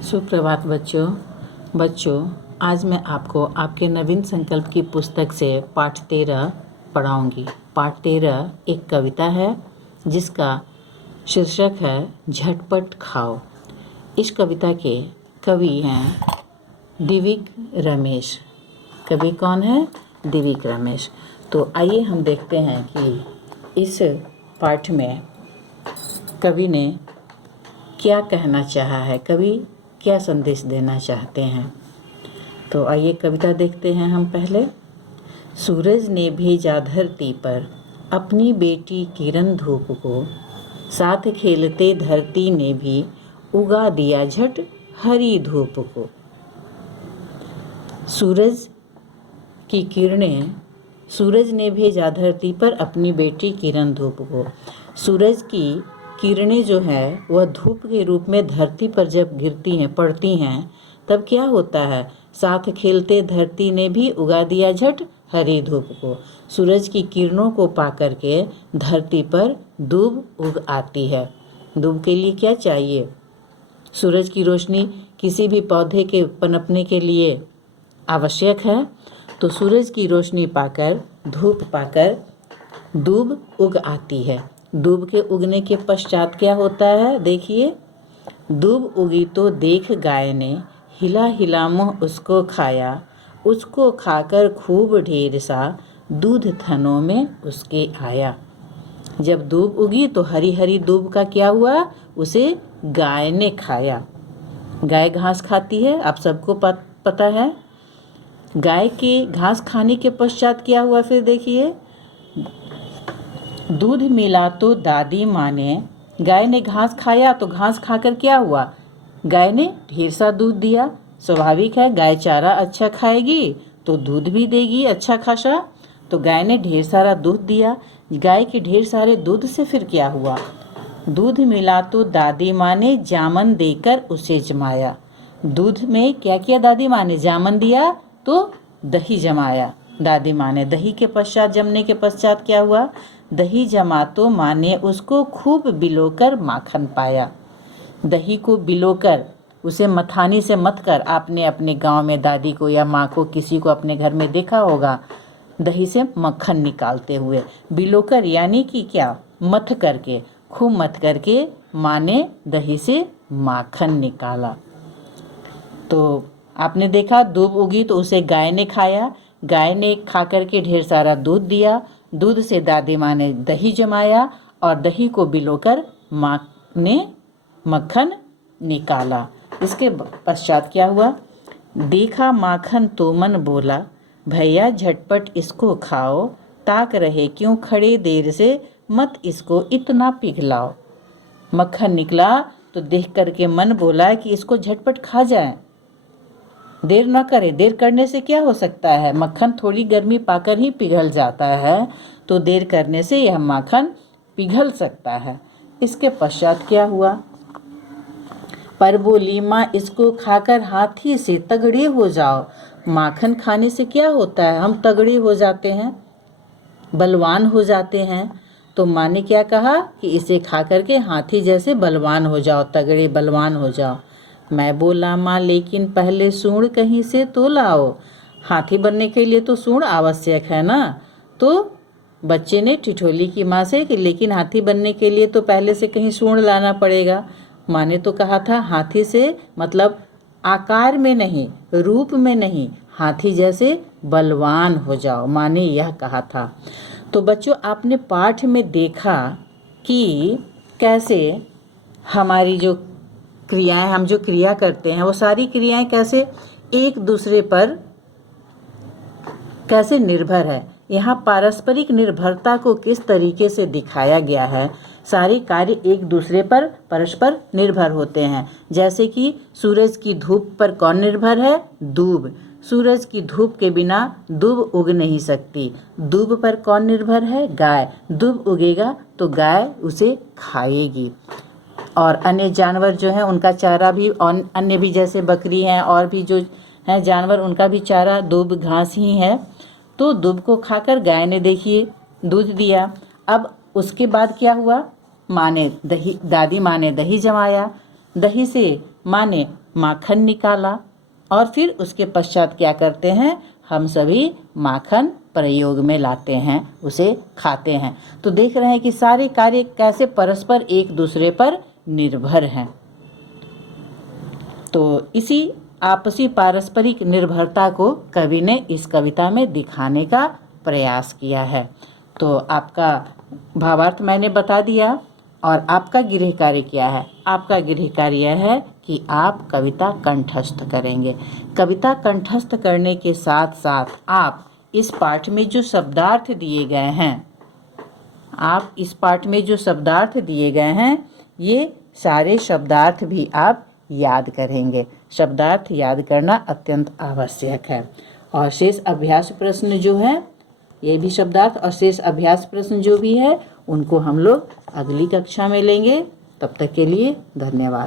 सुप्रभात बच्चों, आज मैं आपको आपके नवीन संकल्प की पुस्तक से पाठ 13 पढ़ाऊंगी। पाठ 13 एक कविता है जिसका शीर्षक है झटपट खाओ। इस कविता के कवि हैं दिव्यक रमेश। कवि कौन है? दिव्यक रमेश। तो आइए हम देखते हैं कि इस पाठ में कवि ने क्या कहना चाहा है, कवि क्या संदेश देना चाहते हैं। तो आइए कविता देखते हैं हम पहले। सूरज ने भेजा धरती पर अपनी बेटी किरण धूप को, साथ खेलते धरती ने भी उगा दिया झट हरी धूप को। सूरज की किरणें, सूरज ने भेजा धरती पर अपनी बेटी किरण धूप को। सूरज की किरणें जो है वह धूप के रूप में धरती पर जब गिरती हैं, पड़ती हैं, तब क्या होता है? साथ खेलते धरती ने भी उगा दिया झट हरी धूप को। सूरज की किरणों को पा करके धरती पर दूब उग आती है। दूब के लिए क्या चाहिए? सूरज की रोशनी किसी भी पौधे के पनपने के लिए आवश्यक है। तो सूरज की रोशनी पाकर, धूप पाकर दूब उग आती है। दूब के उगने के पश्चात क्या होता है? देखिए, दूब उगी तो देख गाय ने, हिला हिला मुँह उसको खाया, उसको खाकर खूब ढेर सा दूध थनों में उसके आया। जब दूब उगी तो हरी हरी दूब का क्या हुआ? उसे गाय ने खाया। गाय घास खाती है, आप सबको पता है। गाय के घास खाने के पश्चात क्या हुआ? फिर देखिए, दूध मिला तो दादी माँ ने, गाय ने घास खाया तो घास खाकर क्या हुआ? गाय ने ढेर सा दूध दिया। स्वाभाविक है, गाय चारा अच्छा खाएगी तो दूध भी देगी अच्छा खासा। तो गाय ने ढेर सारा दूध दिया। गाय के ढेर सारे दूध से फिर क्या हुआ? दूध मिला तो दादी माँ ने जामन देकर उसे जमाया। दूध में क्या किया दादी माँ ने? जामन दिया तो दही जमाया दादी माँ ने। दही के पश्चात, जमने के पश्चात क्या हुआ? दही जमा तो माँ ने उसको खूब बिलोकर माखन पाया। दही को बिलोकर, उसे मथानी से मथ कर, आपने अपने गांव में दादी को या माँ को, किसी को अपने घर में देखा होगा दही से मक्खन निकालते हुए। बिलोकर यानी कि क्या? मथ करके, खूब मथ करके माँ ने दही से माखन निकाला। तो आपने देखा, दूब उगी तो उसे गाय ने खाया। गाय ने खा करके ढेर सारा दूध दिया। दूध से दादी माँ ने दही जमाया और दही को बिलोकर माँ ने मक्खन निकाला। इसके पश्चात क्या हुआ? देखा माखन तो मन बोला, भैया झटपट इसको खाओ, ताक रहे क्यों खड़े देर से, मत इसको इतना पिघलाओ। मक्खन निकला तो देख करके मन बोला कि इसको झटपट खा जाए, देर न करें। देर करने से क्या हो सकता है? मक्खन थोड़ी गर्मी पाकर ही पिघल जाता है, तो देर करने से यह माखन पिघल सकता है। इसके पश्चात क्या हुआ? पर बोली माँ इसको खाकर हाथी से तगड़े हो जाओ। माखन खाने से क्या होता है? हम तगड़े हो जाते हैं, बलवान हो जाते हैं। तो माँ ने क्या कहा कि इसे खा करके हाथी जैसे बलवान हो जाओ, तगड़े बलवान हो जाओ। मैं बोला माँ लेकिन पहले सूंड कहीं से तो लाओ। हाथी बनने के लिए तो सूंड आवश्यक है ना। तो बच्चे ने ठिठोली की माँ से कि लेकिन हाथी बनने के लिए तो पहले से कहीं सूंड लाना पड़ेगा। माँ ने तो कहा था हाथी से, मतलब आकार में नहीं, रूप में नहीं, हाथी जैसे बलवान हो जाओ, माँ ने यह कहा था। तो बच्चों, आपने पाठ में देखा कि कैसे हमारी जो क्रियाएं, हम जो क्रिया करते हैं वो सारी क्रियाएं कैसे एक दूसरे पर कैसे निर्भर है। यहाँ पारस्परिक निर्भरता को किस तरीके से दिखाया गया है। सारे कार्य एक दूसरे पर परस्पर निर्भर होते हैं। जैसे कि सूरज की धूप पर कौन निर्भर है? दूब। सूरज की धूप के बिना दूब उग नहीं सकती। दूब पर कौन निर्भर है? गाय। दूब उगेगा तो गाय उसे खाएगी। और अन्य जानवर जो हैं उनका चारा भी, और अन्य भी जैसे बकरी हैं और भी जो हैं जानवर, उनका भी चारा दूब घास ही है। तो दूब को खाकर गाय ने देखिए दूध दिया। अब उसके बाद क्या हुआ? माँ ने दही, दादी माँ ने दही जमाया। दही से माँ ने माखन निकाला और फिर उसके पश्चात क्या करते हैं, हम सभी माखन प्रयोग में लाते हैं, उसे खाते हैं। तो देख रहे हैं कि सारे कार्य कैसे परस्पर एक दूसरे पर निर्भर हैं। तो इसी आपसी पारस्परिक निर्भरता को कवि ने इस कविता में दिखाने का प्रयास किया है। तो आपका भावार्थ मैंने बता दिया और आपका गृह कार्य क्या है। आपका गृह कार्य यह है कि आप कविता कंठस्थ करेंगे। कविता कंठस्थ करने के साथ साथ आप इस पाठ में जो शब्दार्थ दिए गए हैं, आप इस पाठ में जो शब्दार्थ दिए गए हैं, ये सारे शब्दार्थ भी आप याद करेंगे। शब्दार्थ याद करना अत्यंत आवश्यक है। और शेष अभ्यास प्रश्न जो है, ये भी शब्दार्थ और शेष अभ्यास प्रश्न जो भी है, उनको हम लोग अगली कक्षा में लेंगे। तब तक के लिए धन्यवाद।